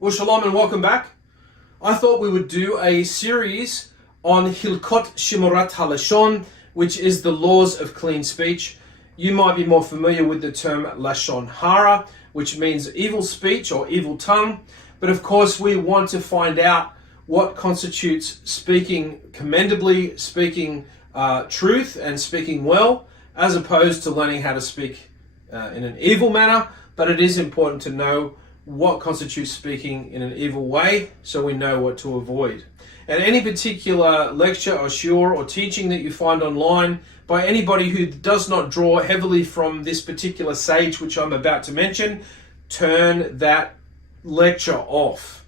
Well, shalom and welcome back. I thought we would do a series on Hilkot Shimurat HaLashon, which is the laws of clean speech. You might be more familiar with the term Loshon Hara, which means evil speech or evil tongue. But of course, we want to find out what constitutes speaking commendably, speaking truth and speaking well, as opposed to learning how to speak in an evil manner. But it is important to know what constitutes speaking in an evil way, so we know what to avoid. And any particular lecture or shiur or teaching that you find online by anybody who does not draw heavily from this particular sage which I'm about to mention, turn that lecture off.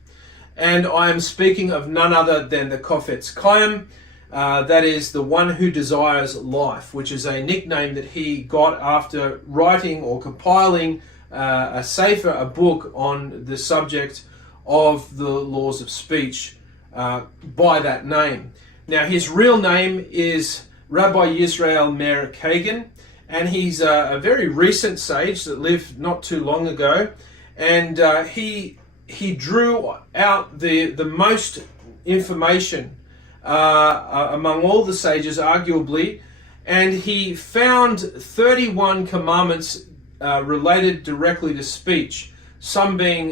And I am speaking of none other than the Chofetz Chayim, that is the one who desires life, which is a nickname that he got after writing or compiling a sefer, a book on the subject of the laws of speech by that name. Now, his real name is Rabbi Yisrael Meir Kagan, and he's a very recent sage that lived not too long ago, and he drew out the most information among all the sages, arguably, and he found 31 commandments related directly to speech, some being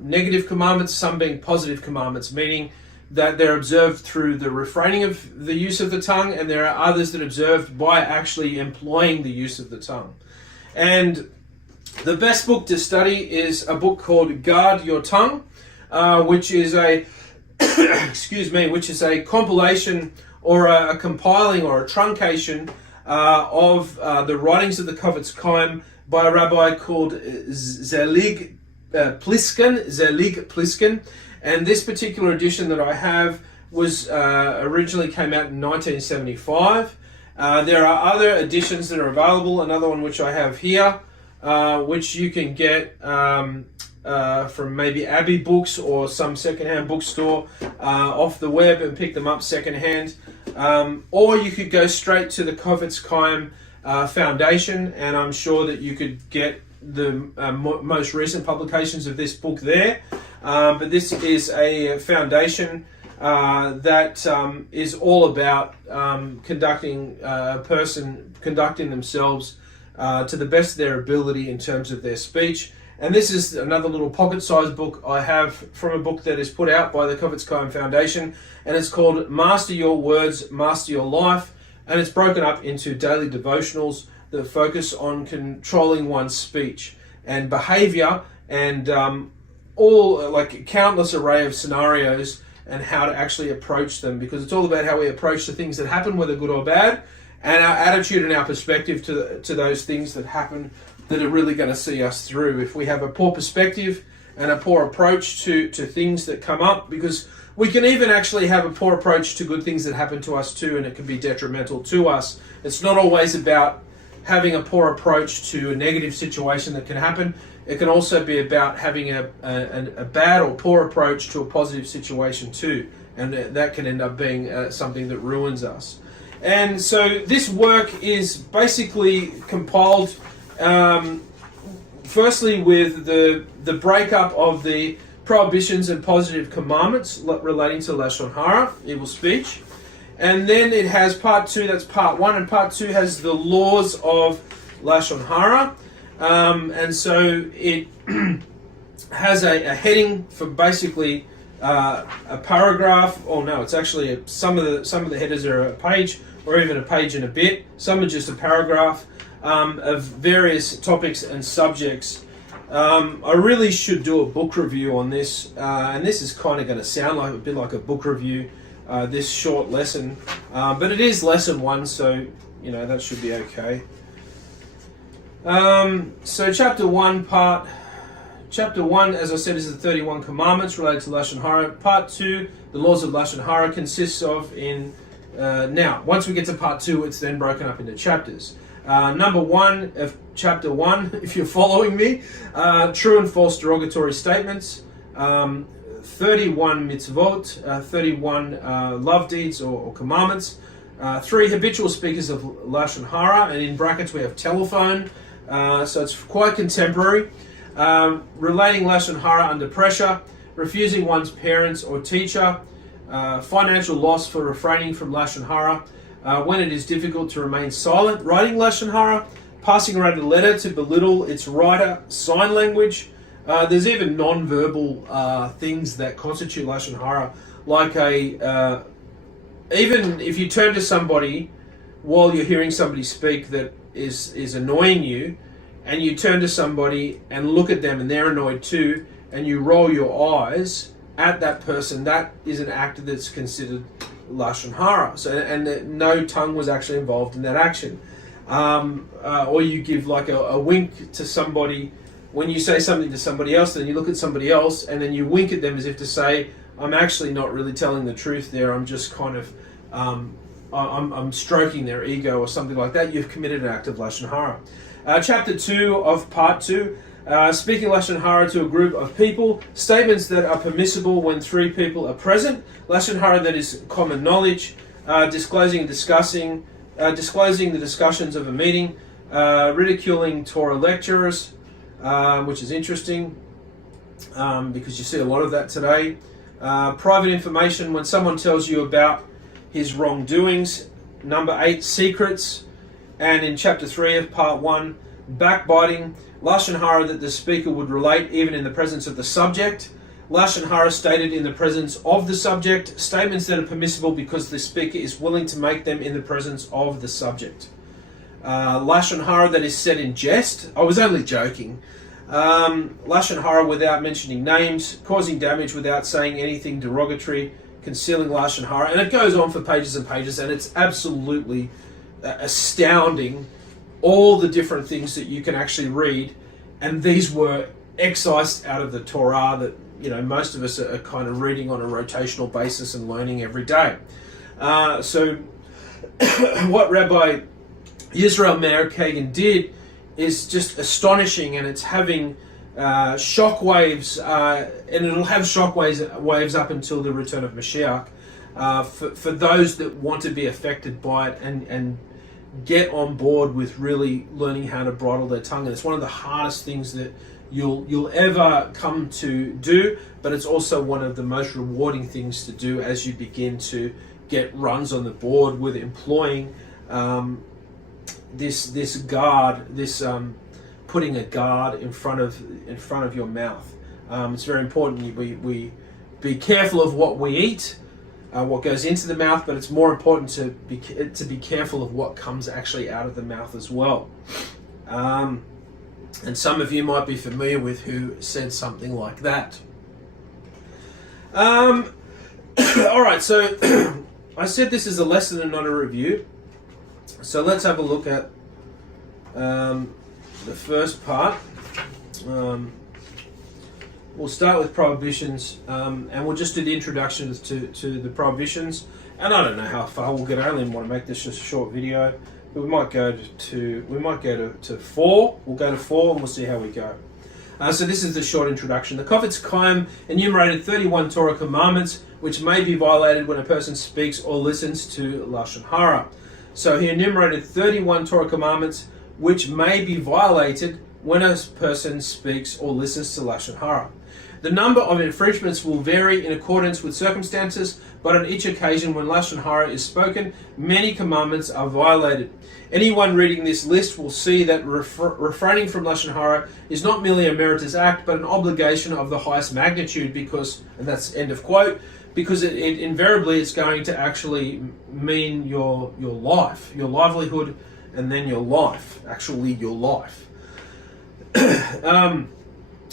negative commandments, some being positive commandments, meaning that they're observed through the refraining of the use of the tongue, and there are others that are observed by actually employing the use of the tongue. And the best book to study is a book called Guard Your Tongue, which is a which is a compilation or a compiling or a truncation of the writings of the Chofetz Chayim by a rabbi called Zelig Pliskin. And this particular edition that I have was originally came out in 1975. There are other editions that are available. Another one which I have here, which you can get from maybe Abbey Books or some secondhand bookstore off the web and pick them up secondhand. Or you could go straight to the Chofetz Chayim Foundation, and I'm sure that you could get the most recent publications of this book there. But this is a foundation that is all about conducting a person conducting themselves to the best of their ability in terms of their speech. And this is another little pocket-sized book I have from a book that is put out by the Chofetz Chayim Foundation, and it's called Master Your Words, Master Your Life, and it's broken up into daily devotionals that focus on controlling one's speech and behavior, and all like countless array of scenarios and how to actually approach them, because it's all about how we approach the things that happen, whether good or bad, and our attitude and our perspective to those things that happen that are really going to see us through. If we have a poor perspective and a poor approach to things that come up, because we can even actually have a poor approach to good things that happen to us too, and it can be detrimental to us. It's not always about having a poor approach to a negative situation that can happen. It can also be about having a bad or poor approach to a positive situation too, and that can end up being something that ruins us. And so this work is basically compiled firstly with the breakup of the prohibitions and positive commandments relating to Loshon Hara, evil speech. And then it has part 2, that's part 1, and part 2 has the laws of Loshon Hara. And so it has a heading for basically a paragraph, or no, it's actually some of the headers are a page or even a page and a bit. Some are just a paragraph of various topics and subjects. I really should do a book review on this, and this is kind of going to sound like a bit like a book review, this short lesson, but it is lesson 1, so you know that should be okay. So chapter 1, as I said, is the 31 commandments related to Loshon Hara. Part 2, the laws of Loshon Hara, consists of now once we get to part 2, it's then broken up into chapters. Number 1 of chapter 1, if you're following me, true and false derogatory statements, 31 mitzvot, 31 love deeds or commandments, 3 habitual speakers of Loshon Hara, and in brackets we have telephone, so it's quite contemporary. Relating Loshon Hara under pressure, refusing one's parents or teacher, financial loss for refraining from Loshon Hara, when it is difficult to remain silent, writing Loshon Hara, passing around a letter to belittle its writer, sign language. There's even non-verbal things that constitute Loshon Hara, like even if you turn to somebody while you're hearing somebody speak that is annoying you, and you turn to somebody and look at them and they're annoyed too, and you roll your eyes at that person, that is an act that's considered Loshon Hara. So, and no tongue was actually involved in that action. Or you give like a wink to somebody when you say something to somebody else, then you look at somebody else and then you wink at them as if to say, I'm actually not really telling the truth there, I'm just kind of I'm stroking their ego or something like that. You've committed an act of Loshon Hara. Chapter 2 of part 2, speaking Loshon Hara to a group of people, statements that are permissible when 3 people are present, Loshon Hara that is common knowledge, disclosing and discussing, disclosing the discussions of a meeting, ridiculing Torah lecturers, which is interesting because you see a lot of that today. Private information when someone tells you about his wrongdoings. Number 8, secrets. And in chapter 3 of part 1, backbiting, Loshon Hara that the speaker would relate even in the presence of the subject. Loshon Hara stated in the presence of the subject, statements that are permissible because the speaker is willing to make them in the presence of the subject. Loshon Hara that is said in jest. I was only joking. Loshon Hara without mentioning names, causing damage without saying anything derogatory, concealing Loshon Hara. And it goes on for pages and pages, and it's absolutely astounding all the different things that you can actually read, and these were excised out of the Torah that, you know, most of us are kind of reading on a rotational basis and learning every day. So what Rabbi Yisrael Meir Kagan did is just astonishing, and it's having shock waves, and it'll have shock waves up until the return of Mashiach, for those that want to be affected by it and get on board with really learning how to bridle their tongue. And it's one of the hardest things that you'll ever come to do, but it's also one of the most rewarding things to do as you begin to get runs on the board with employing this guard, putting a guard in front of your mouth. It's very important we be careful of what we eat, what goes into the mouth, but it's more important to be careful of what comes actually out of the mouth as well. And some of you might be familiar with who said something like that. All right, so I said this is a lesson and not a review. So let's have a look at the first part. We'll start with prohibitions, and we'll just do the introductions to the prohibitions. And I don't know how far we'll get. I only want to make this just a short video. But we might go to 4. We'll go to 4 and we'll see how we go. So this is the short introduction. The Chofetz Chayim enumerated 31 Torah commandments which may be violated when a person speaks or listens to Loshon Hara. So he enumerated 31 Torah commandments which may be violated when a person speaks or listens to Loshon Hara. The number of infringements will vary in accordance with circumstances, but on each occasion when Loshon Hara is spoken, many commandments are violated. Anyone reading this list will see that refraining from Loshon Hara is not merely a meritorious act, but an obligation of the highest magnitude, because, and that's end of quote, because it invariably it's going to actually mean your life, your livelihood, and then your life, actually your life.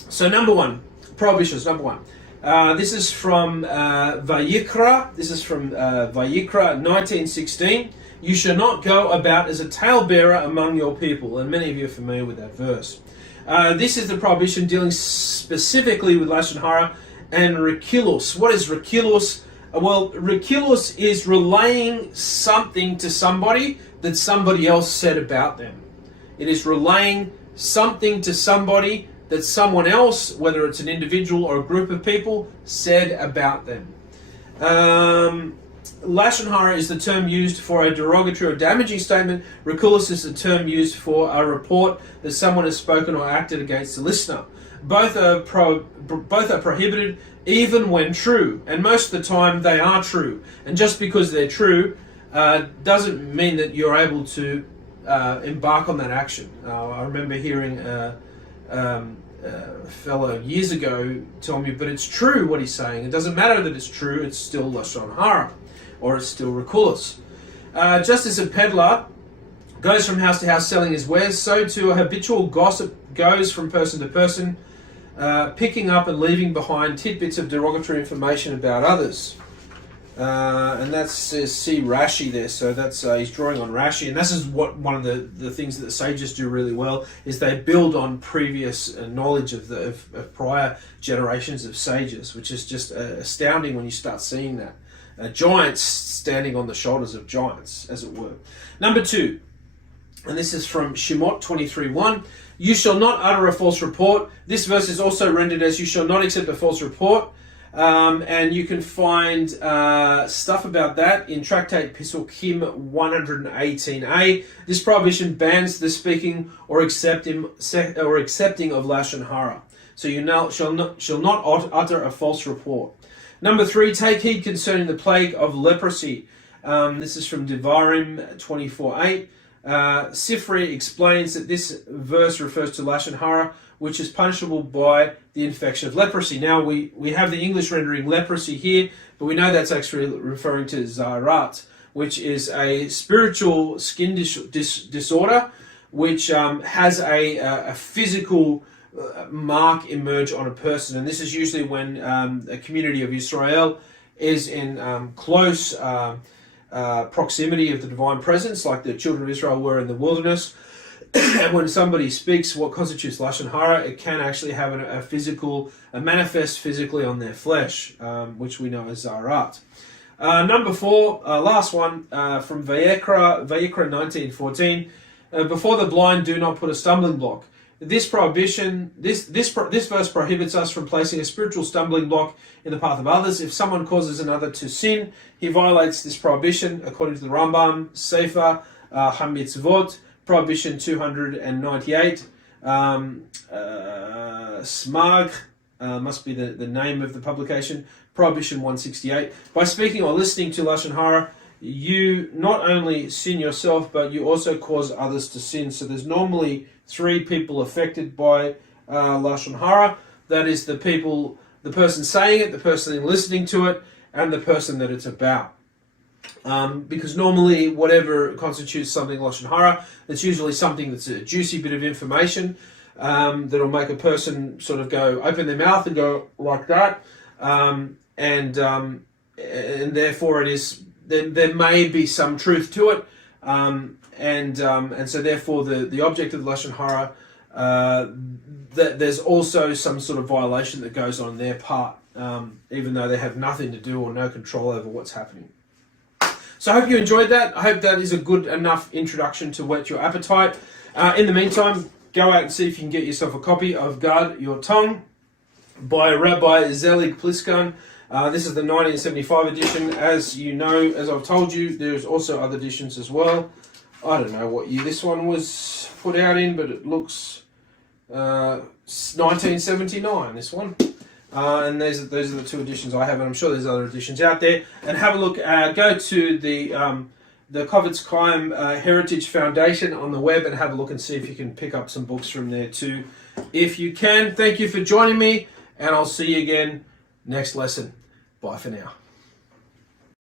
So number 1, prohibitions, number 1. This is from Vayikra. This is from Vayikra 19:16. You shall not go about as a talebearer among your people. And many of you are familiar with that verse. This is the prohibition dealing specifically with Loshon Hara and Rekilus. What is Rekilus? Well, Rekilus is relaying something to somebody that somebody else said about them. It is relaying something to somebody that someone else, whether it's an individual or a group of people, said about them. Loshon Hara is the term used for a derogatory or damaging statement. Rekulus is the term used for a report that someone has spoken or acted against the listener. Both are prohibited, even when true, and most of the time they are true. And just because they're true doesn't mean that you're able to embark on that action. I remember hearing a fellow years ago tell me, but it's true what he's saying. It doesn't matter that it's true; it's still Loshon Hara, or it's still Rikulus. Just as a peddler goes from house to house selling his wares, so too a habitual gossip goes from person to person, picking up and leaving behind tidbits of derogatory information about others. And that says, see Rashi there, so that's he's drawing on Rashi, and this is what one of the things that the sages do really well, is they build on previous knowledge of prior generations of sages, which is just astounding when you start seeing that. Giants standing on the shoulders of giants, as it were. Number 2, and this is from Shemot 23:1. You shall not utter a false report. This verse is also rendered as you shall not accept a false report. And you can find stuff about that in Tractate Pisukim 118a. This prohibition bans the speaking or accepting of Loshon Hara. So you shall not utter a false report. Number 3, take heed concerning the plague of leprosy. This is from Devarim 24:8. Sifri explains that this verse refers to Loshon Hara, which is punishable by the infection of leprosy. Now, we have the English rendering leprosy here, but we know that's actually referring to zarat, which is a spiritual skin disorder, which has a physical mark emerge on a person. And this is usually when a community of Israel is in close proximity of the divine presence, like the children of Israel were in the wilderness. And when somebody speaks what constitutes Loshon Hara, it can actually have a manifest physically on their flesh, which we know as zarat. Number 4, last one, from Vayikra 19:14. Before the blind, do not put a stumbling block. This prohibition, this verse prohibits us from placing a spiritual stumbling block in the path of others. If someone causes another to sin, he violates this prohibition, according to the Rambam, Sefer HaMitzvot, Prohibition 298. Smag must be the name of the publication. Prohibition 168. By speaking or listening to Loshon Hara, you not only sin yourself, but you also cause others to sin. So there's normally 3 people affected by Loshon Hara. That is the person saying it, the person listening to it, and the person that it's about. Because normally whatever constitutes something Loshon Hara, it's usually something that's a juicy bit of information that'll make a person sort of go, open their mouth and go like that. And therefore it is, there may be some truth to it. And so therefore the object of the Loshon Hara, there's also some sort of violation that goes on their part, even though they have nothing to do or no control over what's happening. So I hope you enjoyed that. I hope that is a good enough introduction to whet your appetite. In the meantime, go out and see if you can get yourself a copy of Guard Your Tongue by Rabbi Zelig Pliskin. This is the 1975 edition. As you know, as I've told you, there's also other editions as well. I don't know what year this one was put out in, but it looks 1979, this one. And those are the 2 editions I have, and I'm sure there's other editions out there. And have a look, go to the Chofetz Chayim Heritage Foundation on the web and have a look and see if you can pick up some books from there too, if you can. Thank you for joining me, and I'll see you again next lesson. Bye for now.